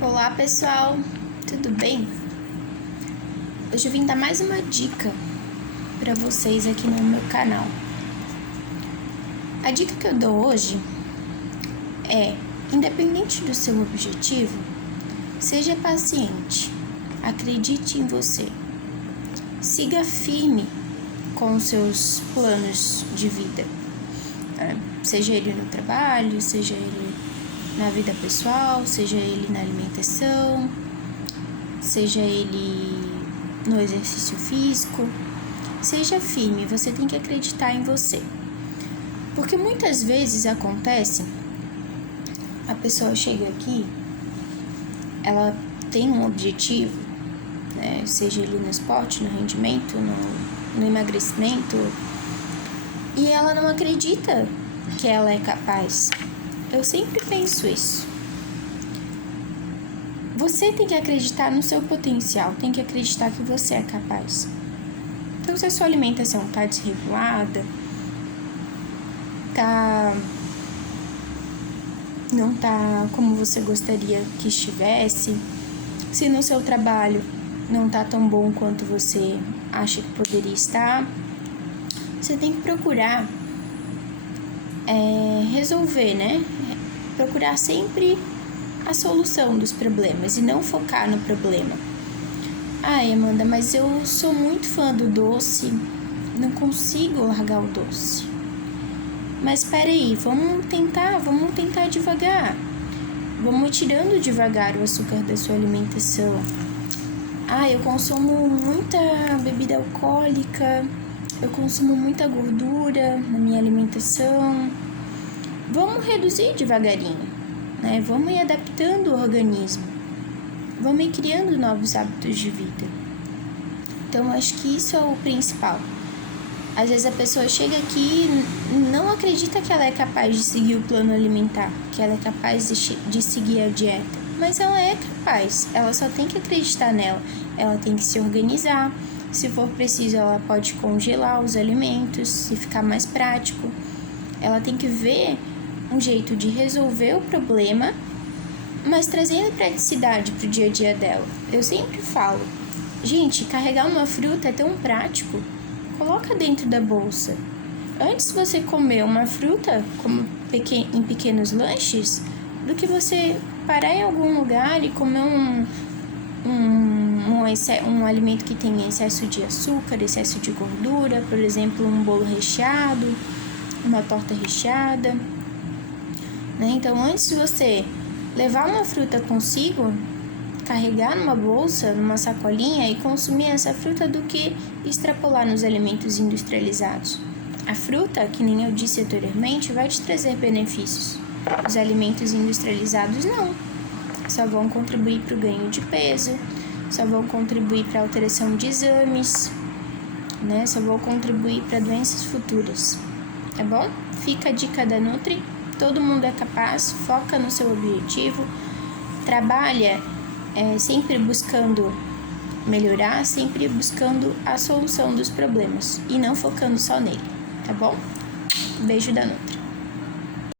Olá pessoal, tudo bem? Hoje eu vim dar mais uma dica para vocês aqui no meu canal. A dica que eu dou hoje é: independente do seu objetivo, seja paciente, acredite em você, siga firme com os seus planos de vida, seja ele no trabalho, seja ele na vida pessoal, seja ele na alimentação, seja ele no exercício físico. Seja firme, você tem que acreditar em você. Porque muitas vezes acontece, a pessoa chega aqui, ela tem um objetivo, né? Seja ele no esporte, no rendimento, no emagrecimento, e ela não acredita que ela é capaz. Eu sempre penso isso. Você tem que acreditar no seu potencial, tem que acreditar que você é capaz. Então, se a sua alimentação está desregulada, não tá como você gostaria que estivesse, se no seu trabalho não está tão bom quanto você acha que poderia estar, você tem que procurar resolver, né? Procurar sempre a solução dos problemas e não focar no problema. Ai, Amanda, mas eu sou muito fã do doce, não consigo largar o doce. Mas espera aí, vamos tentar devagar. Vamos tirando devagar o açúcar da sua alimentação. Eu consumo muita bebida alcoólica, eu consumo muita gordura na minha alimentação. Vamos reduzir devagarinho, né? Vamos ir adaptando o organismo. Vamos ir criando novos hábitos de vida. Então, acho que isso é o principal. Às vezes a pessoa chega aqui e não acredita que ela é capaz de seguir o plano alimentar, que ela é capaz de seguir a dieta. Mas ela é capaz, ela só tem que acreditar nela. Ela tem que se organizar. Se for preciso, ela pode congelar os alimentos, se ficar mais prático. Ela tem que ver um jeito de resolver o problema, mas trazendo praticidade pro dia a dia dela. Eu sempre falo, gente, carregar uma fruta é tão prático. Coloca dentro da bolsa. Antes você comer uma fruta em pequenos lanches, do que você parar em algum lugar e comer um alimento que tem excesso de açúcar, excesso de gordura, por exemplo, um bolo recheado, uma torta recheada, né? Então, antes de você levar uma fruta consigo, carregar numa bolsa, numa sacolinha e consumir essa fruta, do que extrapolar nos alimentos industrializados. A fruta, que nem eu disse anteriormente, vai te trazer benefícios. Os alimentos industrializados não. Só vão contribuir para o ganho de peso, só vão contribuir para a alteração de exames, né? Só vão contribuir para doenças futuras. Tá bom? Fica a dica da Nutri. Todo mundo é capaz, foca no seu objetivo, trabalha sempre buscando melhorar, sempre buscando a solução dos problemas e não focando só nele, tá bom? Beijo da Nutri.